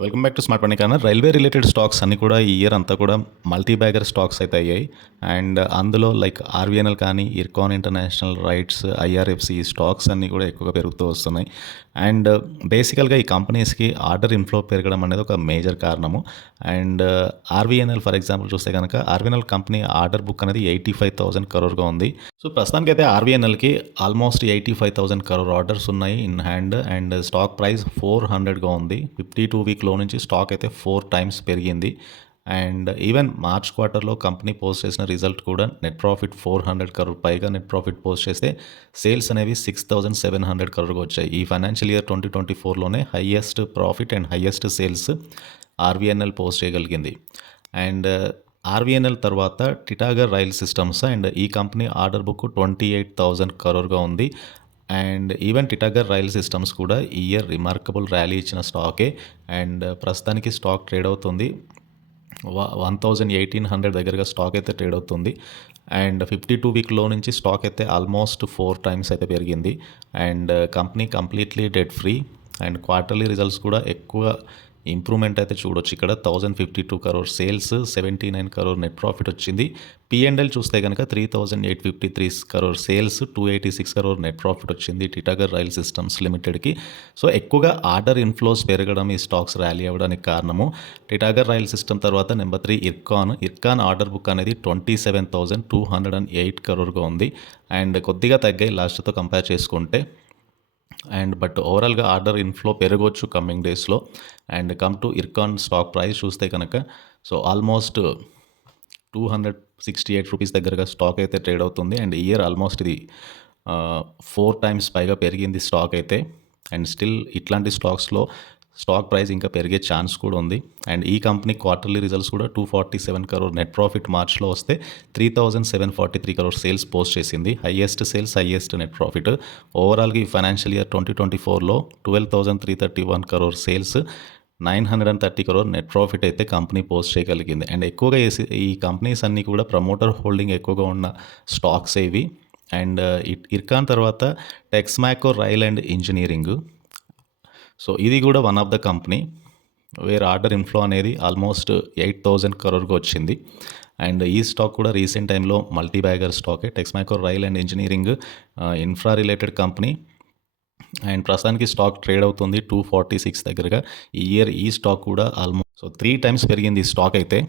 Welcome back to smart money corner. Railway related stocks అన్నీ కూడా ఈ ఇయర్ అంతా కూడా మల్టీ బ్యాగర్ స్టాక్స్ అయితే అయ్యాయి. అండ్ అందులో లైక్ ఆర్వీఎన్ఎల్ కానీ, Ircon international, rights, IRFC stocks అన్నీ కూడా ఎక్కువగా పెరుగుతూ వస్తున్నాయి. అండ్ బేసికల్గా ఈ కంపెనీస్కి ఆర్డర్ ఇన్ఫ్లో పెరగడం అనేది ఒక మేజర్ కారణము. అండ్ ఆర్వీఎన్ఎల్ ఫర్ ఎగ్జాంపుల్ చూస్తే కనుక ఆర్వీఎన్ఎల్ కంపెనీ ఆర్డర్ బుక్ అనేది 85,000 crore ఉంది. సో ప్రస్తుతానికైతే ఆర్వీఎన్ఎల్కి ఆల్మోస్ట్ 85,000 crore ఆర్డర్స్ ఉన్నాయి in hand. And stock price 400గా ఉంది. 52 వీక్ లో నుంచి స్టాక్ అయితే 4 times పెరిగింది. అండ్ ఈవెన్ మార్చ్ క్వార్టర్లో కంపెనీ పోస్ట్ చేసిన రిజల్ట్ కూడా నెట్ ప్రాఫిట్ 400 crore పైగా నెట్ ప్రాఫిట్ పోస్ట్ చేస్తే సేల్స్ అనేవి 6,700 crore వచ్చాయి. ఈ ఫైనాన్షియల్ ఇయర్ 2024లోనే highest profit and highest sales RVNL post చేయగలిగింది. అండ్ ఆర్వీఎన్ఎల్ తర్వాత టిటాగర్ రైల్ సిస్టమ్స్ అండ్ ఈ కంపెనీ ఆర్డర్ బుక్ 28,000 crore ఉంది. And even Titagarh rail systems కూడా ఈ ఇయర్ రిమార్కబుల్ ర్యాలీ ఇచ్చిన స్టాకే. అండ్ ప్రస్తుతానికి స్టాక్ ట్రేడ్ అవుతుంది 1,800 దగ్గరగా స్టాక్ అయితే ట్రేడ్ అవుతుంది. అండ్ 52 వీక్ లో నుంచి స్టాక్ అయితే ఆల్మోస్ట్ 4 times అయితే పెరిగింది. And company completely debt free. And quarterly results కూడా ఎక్కువ ఇంప్రూవ్మెంట్ అయితే చూడొచ్చు. ఇక్కడ 1,052 crore sales, 79 crore net profit వచ్చింది. పిఎండ్ఎల్ చూస్తే కనుక 3,853 crore sales, 286 crore net profit వచ్చింది టిటాగర్ రైల్ సిస్టమ్స్ లిమిటెడ్కి. సో ఎక్కువగా ఆర్డర్ ఇన్ఫ్లోస్ పెరగడం ఈ స్టాక్స్ ర్యాలీ అవ్వడానికి కారణము. టిటాగర్ రైల్ సిస్టమ్ తర్వాత నెంబర్ 3 ఇర్కాన్ ఆర్డర్ బుక్ అనేది 27,208 crore ఉంది. అండ్ కొద్దిగా తగ్గాయి లాస్ట్తో కంపేర్ చేసుకుంటే. అండ్ బట్ ఓవరాల్గా ఆర్డర్ ఇన్ఫ్లో పెరగవచ్చు కమింగ్ డేస్లో. And come to Ircon stock price చూస్తే కనుక సో ఆల్మోస్ట్ 268 రూపీస్ దగ్గరగా స్టాక్ అయితే ట్రేడ్ అవుతుంది. అండ్ ఇయర్ ఆల్మోస్ట్ ఇది 4 times పైగా పెరిగింది స్టాక్ అయితే. అండ్ స్టిల్ ఇట్లాంటి స్టాక్స్లో స్టాక్ ప్రైస్ ఇంకా పెరిగే ఛాన్స్ కూడా ఉంది. అండ్ ఈ కంపెనీ క్వార్టర్లీ రిజల్ట్స్ కూడా 247 crore నెట్ ప్రాఫిట్ మార్చ్లో వస్తే 3,743 crore సేల్స్ పోస్ట్ చేసింది. Highest sales, highest net profit. ఓవరాల్గా ఈ ఫైనాన్షియల్ ఇయర్ 2024లో 12,331 crore sales, 930 crore net profit అయితే కంపెనీ పోస్ట్ చేయగలిగింది. అండ్ ఎక్కువగా ఈ కంపెనీస్ అన్నీ కూడా ప్రమోటర్ హోల్డింగ్ ఎక్కువగా ఉన్న స్టాక్స్ ఇవి. అండ్ ఇర్కాన్ తర్వాత Texmaco rail and engineering. So ఇది కూడా one of the company where order inflow అనేది ఆల్మోస్ట్ 8,000 crore వచ్చింది. అండ్ ఈ స్టాక్ కూడా రీసెంట్ టైంలో మల్టీ బ్యాగర్ స్టాకే. Texmaco rail and engineering infra related company. And ప్రస్తుతానికి స్టాక్ ట్రేడ్ అవుతుంది 246 దగ్గరగా. ఈ ఇయర్ ఈ స్టాక్ కూడా ఆల్మోస్ట్ 3 times పెరిగింది ఈ స్టాక్ అయితే.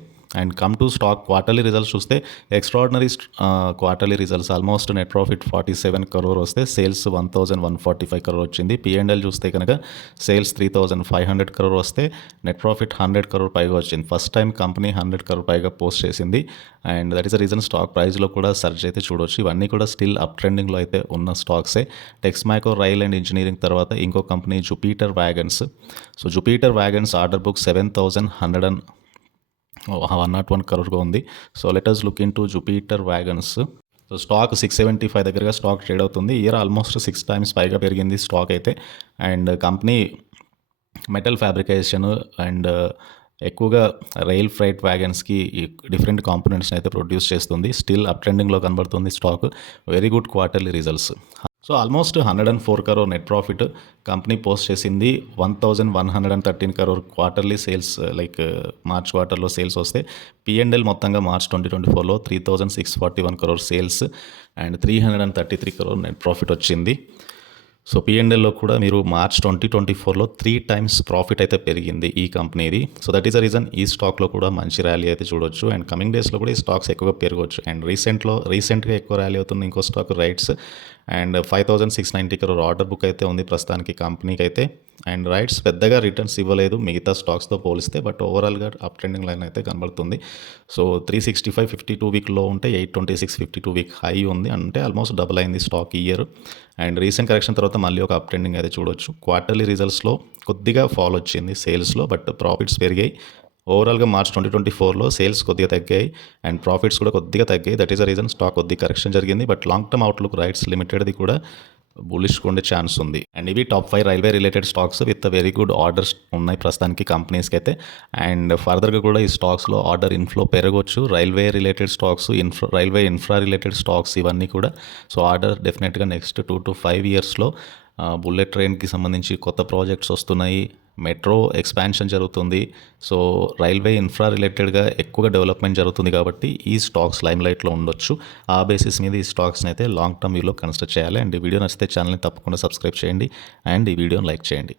And come to stock quarterly results చూస్తే extraordinary quarterly results almost net profit 47 crore వస్తే సేల్స్ 1,145 crore వచ్చింది. పిఎండ్ఎల్ చూస్తే కనుక సేల్స్ 3,500 crore వస్తే నెట్ ప్రాఫిట్ 100 crore పైగా వచ్చింది. ఫస్ట్ టైం కంపెనీ 100 crore పైగా పోస్ట్ చేసింది. And that is the reason stock ప్రైస్లో కూడా సర్జ్ అయితే చూడవచ్చు. ఇవన్నీ కూడా స్టిల్ అప్ ట్రెండింగ్లో అయితే ఉన్న స్టాక్సే. టెక్స్మాకో రైల్ అండ్ ఇంజనీరింగ్ తర్వాత ఇంకో company Jupiter wagons. So Jupiter wagons order book 7,101 crore ఉంది. So letters look in to Jupiter wagons. So stock 675 దగ్గరగా స్టాక్ ట్రేడ్ అవుతుంది. ఇయర్ ఆల్మోస్ట్ 6 times పైగా పెరిగింది స్టాక్ అయితే. And company metal fabrication and ఎక్కువగా rail freight వ్యాగన్స్కి different కాంపోనెంట్స్ని అయితే produce చేస్తుంది. Still up ట్రెండింగ్లో కనబడుతుంది stock. Very good quarterly results. So almost 104 crore net profit company post చేసింది. 1,113 crore quarterly sales like March క్వార్టర్లో సేల్స్ వస్తే పిఎండ్ఎల్ మొత్తంగా మార్చ్ 2024లో 3,641 crore sales and 333 crore net profit వచ్చింది. సో పిఎండ్ఎల్లో కూడా మీరు మార్చ్ 2024లో 3 times ప్రాఫిట్ అయితే పెరిగింది ఈ కంపెనీది. So that is the reason ఈ స్టాక్లో కూడా మంచి ర్యాలీ అయితే చూడొచ్చు. అండ్ కమింగ్ డేస్లో కూడా ఈ స్టాక్స్ ఎక్కువగా పెరగవచ్చు. అండ్ రీసెంట్గా ఎక్కువ ర్యాలీ అవుతుంది ఇంకో stock rights. And 5,690 crore order book అయితే ఉంది ప్రస్తుతానికి కంపెనీకి అయితే. అండ్ రైట్స్ పెద్దగా రిటర్న్స్ ఇవ్వలేదు మిగతా స్టాక్స్తో పోలిస్తే, బట్ ఓవరాల్గా అప్ ట్రెండింగ్ లైన్ అయితే కనబడుతుంది. సో 365 52 వీక్లో ఉంటే 826 52 వీక్ హై ఉంది. అంటే ఆల్మోస్ట్ డబుల్ అయింది stock year. And recent correction తర్వాత మళ్ళీ ఒక అప్ ట్రెండింగ్ అయితే చూడొచ్చు. క్వార్టర్లీ రిజల్ట్స్లో కొద్దిగా ఫాల్ వచ్చింది సేల్స్లో, బట్ ప్రాఫిట్స్ పెరిగాయి. ఓవరాల్గా మార్చ్ 2024లో సేల్స్ కొద్దిగా తగ్గాయి అండ్ ప్రాఫిట్స్ కూడా కొద్దిగా తగ్గాయి. That is the reason stock కొద్దిగా కరెక్షన్ జరిగింది. But long term outlook RITES లిమిటెడ్ది కూడా బులిష్గా ఉండే ఛాన్స్ ఉంది. అండ్ ఇవి top 5 railway related stocks with very good orders ఉన్నాయి ప్రస్తుతానికి కంపెనీస్కి అయితే. అండ్ ఫర్దర్గా కూడా ఈ స్టాక్స్లో ఆర్డర్ ఇన్ఫ్లో పెరగవచ్చు. Railway related stocks, railway infra related stocks ఇవన్నీ కూడా. సో ఆర్డర్ డెఫినెట్గా నెక్స్ట్ 2 to 5 yearsలో బుల్లెట్ ట్రైన్కి సంబంధించి కొత్త ప్రాజెక్ట్స్ వస్తున్నాయి. మెట్రో ఎక్స్పాన్షన్ జరుగుతుంది. సో రైల్వే ఇన్ఫ్రా రిలేటెడ్గా ఎక్కువగా డెవలప్మెంట్ జరుగుతుంది కాబట్టి ఈ స్టాక్స్ లైమ్ లైట్లో ఉండొచ్చు. ఆ బేసిస్ మీద ఈ స్టాక్స్ని అయితే లాంగ్ టర్మ్ వ్యూలో కన్సిడర్ చేయాలి. అండ్ ఈ వీడియో నచ్చితే ఛానల్ని తప్పకుండా సబ్స్క్రైబ్ చేయండి అండ్ ఈ వీడియోని లైక్ చేయండి.